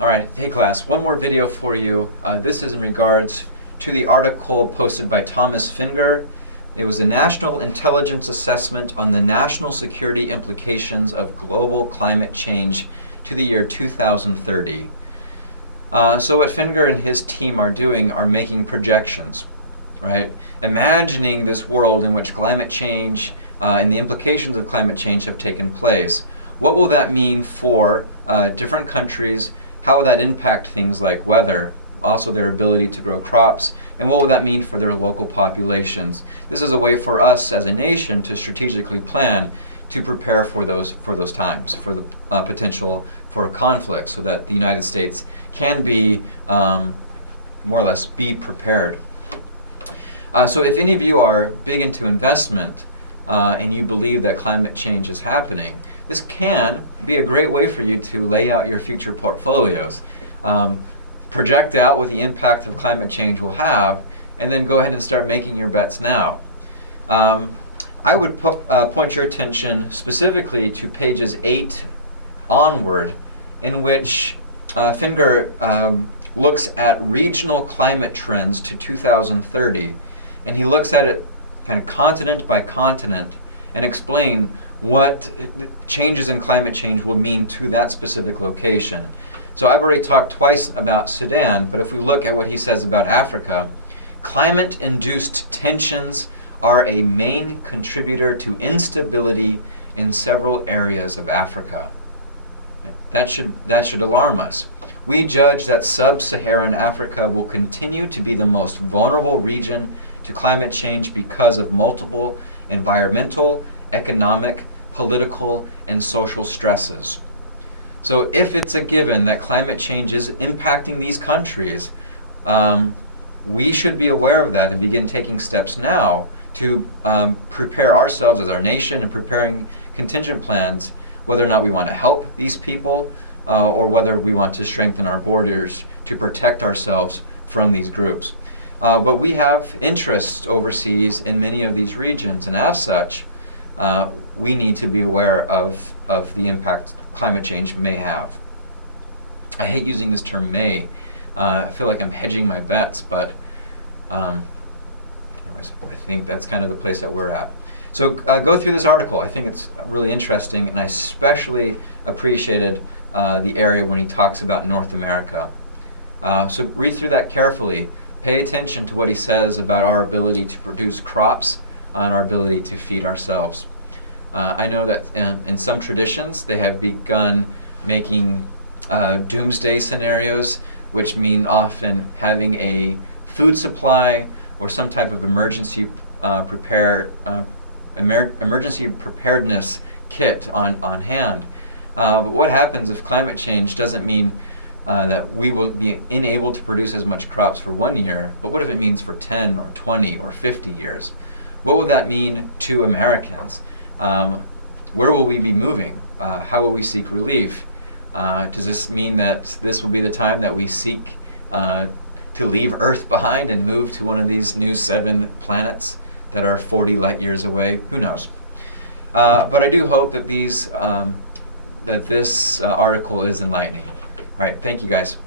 All right, hey class, one more video for you. This is in regards to the article posted by Thomas Fingar. It was a National Intelligence Assessment on the National Security Implications of Global Climate Change to the year 2030. So what Fingar and his team are doing are making projections, right? Imagining this world in which climate change and the implications of climate change have taken place. What will that mean for different countries? How will that impact things like weather, also their ability to grow crops, and what will that mean for their local populations? This is a way for us as a nation to strategically plan to prepare for those times, for the potential for conflict, so that the United States can be, more or less, be prepared. So if any of you are big into investment and you believe that climate change is happening, this can be a great way for you to lay out your future portfolios. Project out what the impact of climate change will have, and then go ahead and start making your bets now. I would point your attention specifically to pages 8 onward, in which Fingar looks at regional climate trends to 2030, and he looks at it kind of continent by continent and explain what changes in climate change will mean to that specific location. So I've already talked twice about Sudan, but if we look at what he says about Africa, climate-induced tensions are a main contributor to instability in several areas of Africa. That should alarm us. We judge that sub-Saharan Africa will continue to be the most vulnerable region to climate change because of multiple environmental, economic, political, and social stresses. So if it's a given that climate change is impacting these countries, we should be aware of that and begin taking steps now to prepare ourselves as our nation and preparing contingent plans, whether or not we want to help these people or whether we want to strengthen our borders to protect ourselves from these groups. But we have interests overseas in many of these regions, and as such, we need to be aware of the impact climate change may have. I hate using this term may. I feel like I'm hedging my bets, but anyways, I think that's kind of the place that we're at. So go through this article. I think it's really interesting, and I especially appreciated the area when he talks about North America. So read through that carefully. Pay attention to what he says about our ability to produce crops and our ability to feed ourselves. I know that in some traditions they have begun making doomsday scenarios, which mean often having a food supply or some type of emergency preparedness kit on hand. But what happens if climate change doesn't mean that we will be unable to produce as much crops for 1 year, but what if it means for 10 or 20 or 50 years? What will that mean to Americans? Where will we be moving? How will we seek relief? Does this mean that this will be the time that we seek to leave Earth behind and move to one of these new 7 planets that are 40 light years away? Who knows? But I do hope that this article is enlightening. All right, thank you guys.